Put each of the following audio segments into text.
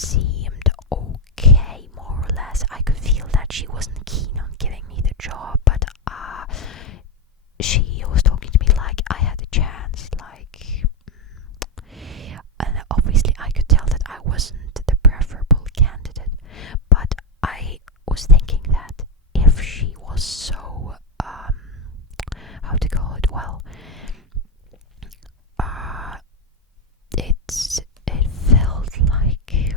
seemed okay, more or less. I could feel that she wasn't keen on giving me the job, but she was talking to me like I had a chance, and obviously I could tell that I wasn't the preferable candidate. But I was thinking that if she was so, how to call it, well, it felt like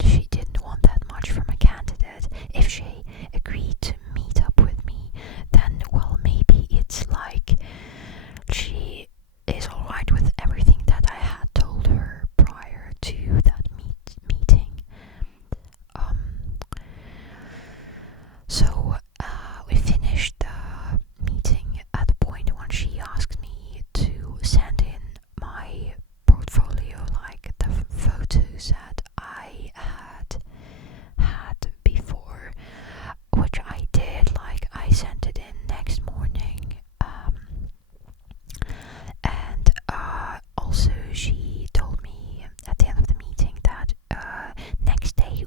she didn't want that much from a candidate. If she agreed to meet up with me, then well, maybe it's like she is alright with everything that I had told her prior to that meeting. So we finished the meeting at the point when she asked me to send in my portfolio, like the photos that I had before, which I did. Like I sent it in next morning, and also she told me at the end of the meeting that next day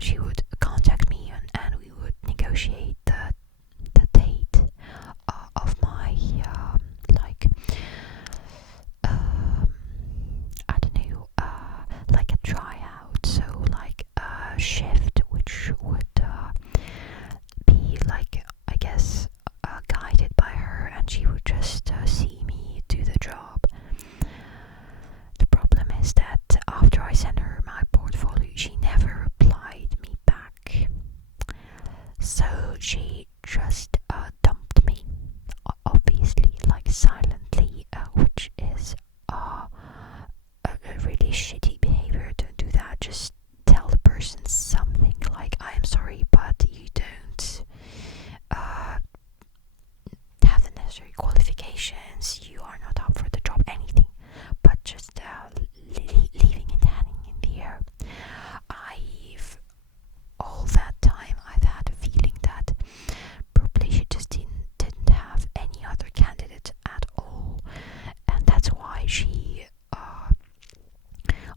she would contact me, and we would negotiate the date of my I don't know, like a tryout, so like a shift which would be like, I guess, guided by her, and she would just see me do the job. The problem is that after I sent her my portfolio, she never replied me back. So she just dumped me, obviously, like silently, which is a really shitty behavior. Don't do that. Just tell the person something like, I'm sorry, but you don't have the necessary qualifications, you are not up for the job, anything, but just leaving it hanging in the air. All that time I've had a feeling that probably she just didn't have any other candidates at all, and that's why she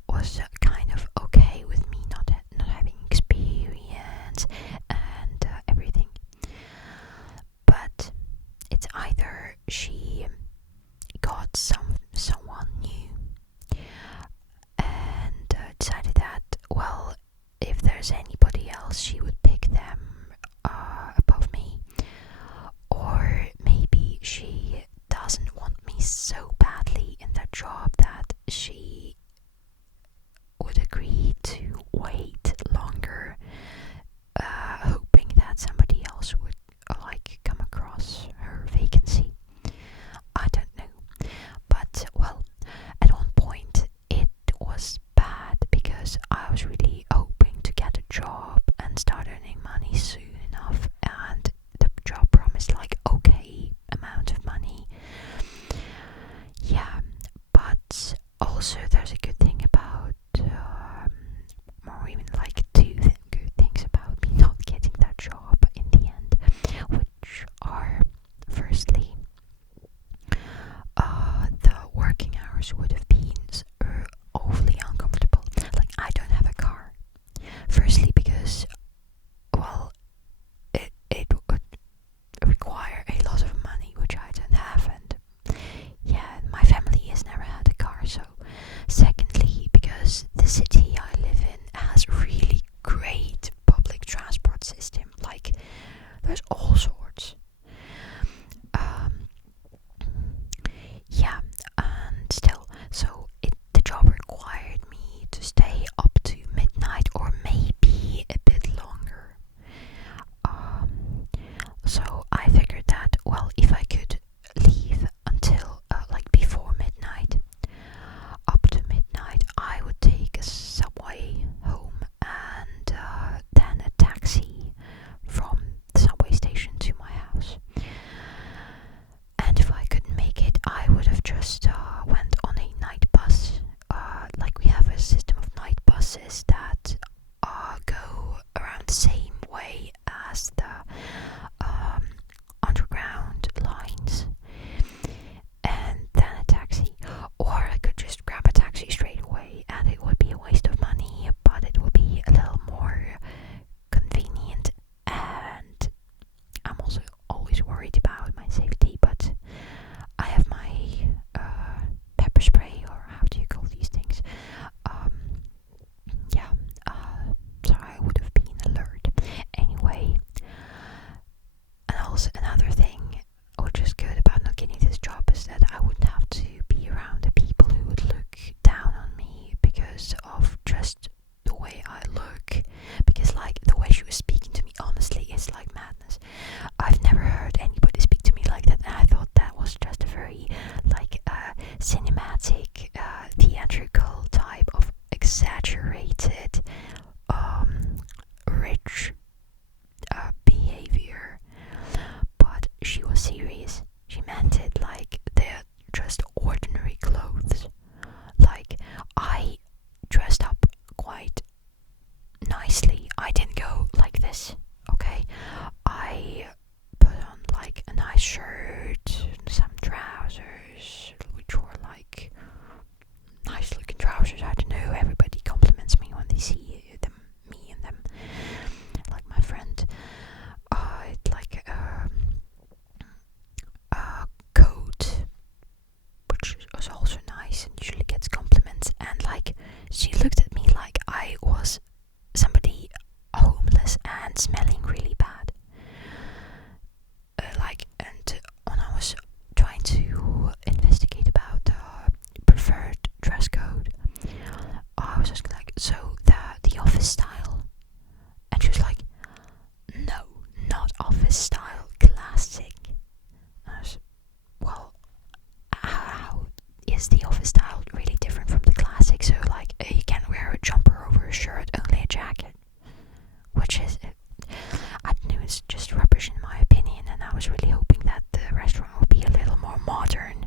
was kind of okay with me not having experience and everything. But it's either she got someone new and decided that, well, if there's anybody else she would pick them above me, or maybe she doesn't want me so badly in that job that she would agree to wait longer, hoping that somebody else would come across her vacancy. I don't know, but well, at one point it was bad because I was really hoping to get a job and start earning money soon enough, and the job promised like okay amount of money. Yeah, but also cinematic, theatrical type of exaggerated, rich behavior. But she was serious. She meant it. Like, they're just ordinary clothes. Like, I dressed up quite nicely. I didn't go like this, okay? I put on like a nice shirt, some trousers, which were like nice looking trousers. I don't know, everybody compliments me when they see them, me and them. Like my friend, like a coat, which was also nice and usually gets compliments. And like, she looked at me like I was somebody homeless and smelling really bad. And when I was trying to investigate about the preferred dress code, I was just like, so the office style? And she was like, no, not office style, classic. And I was, well, how is the office style really different from the classic? So like, you can't wear a jumper over a shirt, only a jacket. Which is, I don't know, it's just rubbish in my opinion, and I was really hoping that the restaurant would be a little more modern,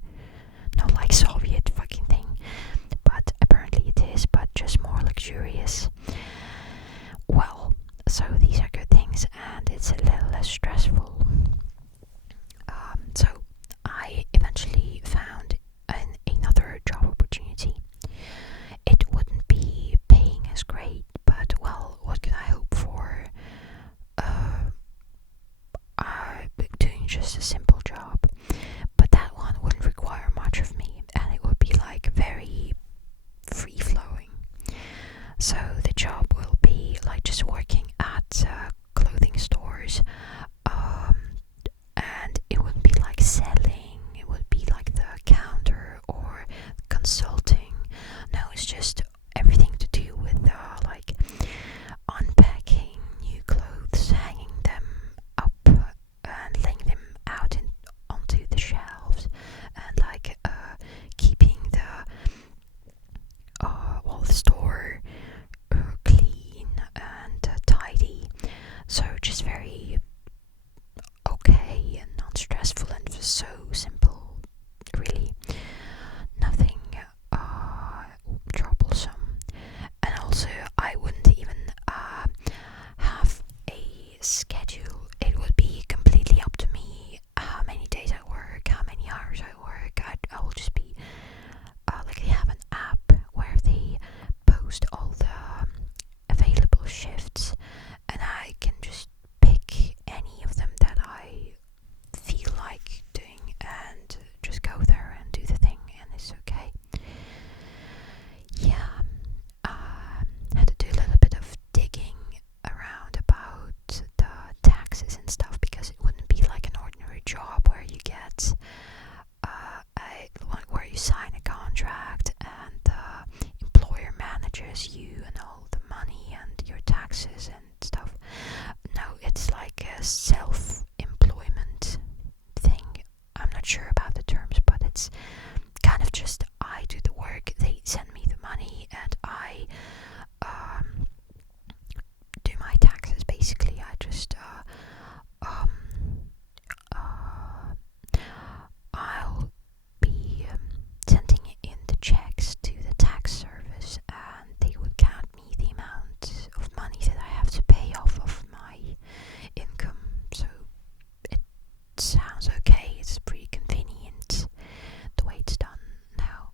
not like Soviet fucking thing, but apparently it is, but just more luxurious. Well, so these are good things, and it's a little less stressful. So I eventually found another job opportunity. It wouldn't be paying as great, but well, what could I hope for? Doing just a simple job, but that one wouldn't require much of me, and it would be like very free flowing. So the job will be like just working at clothing stores, and it wouldn't be like selling, it would be like the counter or consulting. No, it's just everything to do with like unpacking new clothes, hanging them up and laying them out onto the shelves, and like keeping the store clean and tidy. So just very okay and non-stressful and so simple, really nothing troublesome. And also I wouldn't even have a schedule. It would be completely up to me how many days I work, how many hours I work. I will just be like, they have an app where they post all the available shifts, and I can just pick any of them that I feel like doing and just go there and do the thing, and it's okay. Yeah, had to do a little bit of digging around about the taxes and stuff, because it wouldn't be like an ordinary job where you get where you sign a contract and the employer manages you and all the money and your taxes and stuff. No, it's like a self-employment thing. I'm not sure about the terms, but it's kind of just, I do the work, they send me the money, and I do my taxes. Basically, I just I'll be sending in the checks to the tax service, and they would count me the amount of money that I have to pay off of my income. So it sounds okay. It's pretty convenient the way it's done now.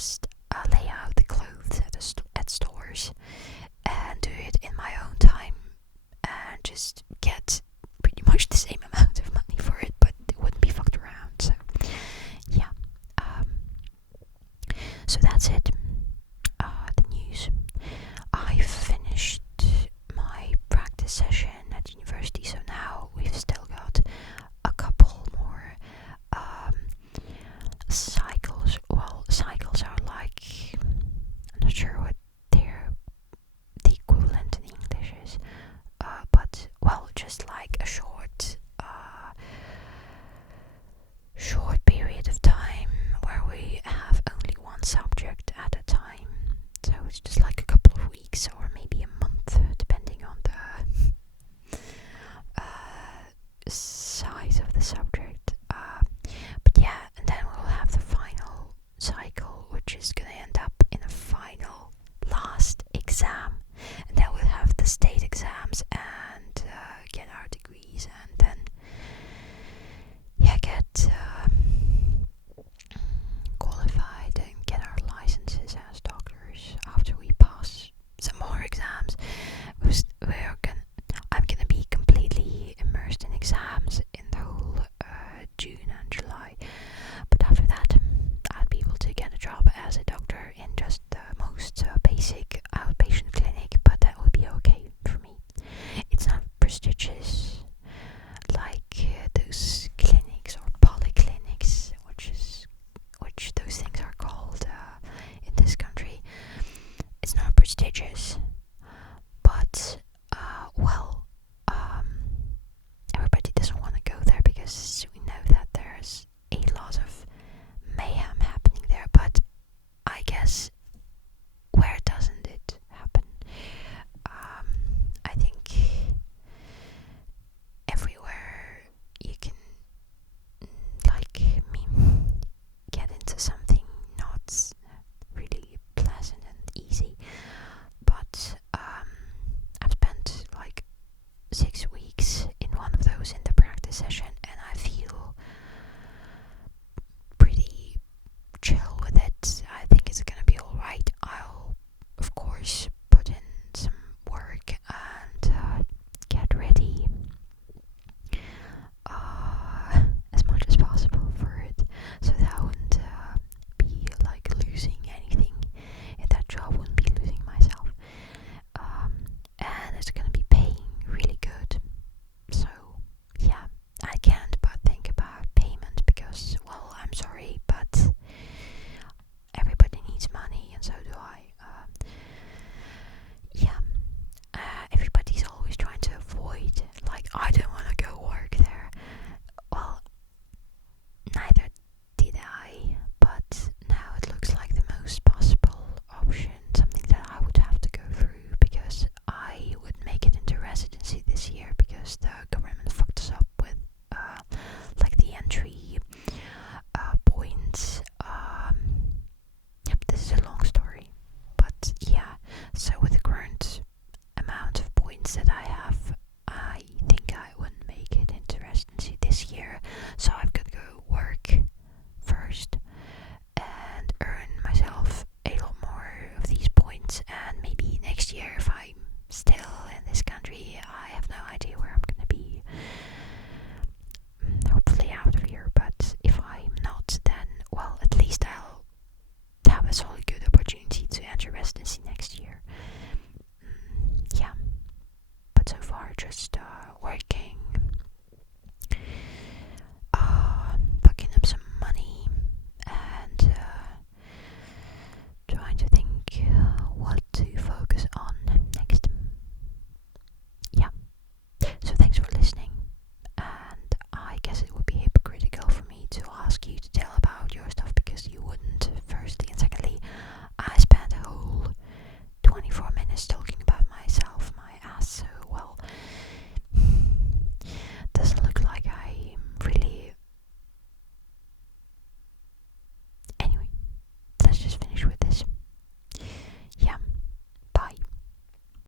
just lay out the clothes at stores and do it in my own time and just get pretty much the same amount of money for it, but it wouldn't be fucked around. So yeah, so that's it. The news. I finished my practice session at university, so now we've still got a couple more cycles. Well, cycles are like, I'm not sure what the equivalent in English is, but well, just like a short period of time where we have only one subject at a time. So it's just like a couple of weeks or maybe a month, depending on the size of the subject. But yeah, and then we'll have the final cycle, which is gonna end up in a final last exam, and then we'll have the state exams and get our degrees, and then get qualified and get our licenses as doctors after we pass some more exams. I'm gonna be completely immersed in exams in the whole June and July, but after that I'd be able to get a job as a doctor in just the most basic outpatient clinic, but that would be okay for me. It's not prestigious like those clinics or polyclinics, which those things are called in this country. It's not prestigious, but everybody doesn't want to go there because we know that there's a lot of mayhem happening there. But I guess, where doesn't it happen? I think everywhere you can, like me, get into some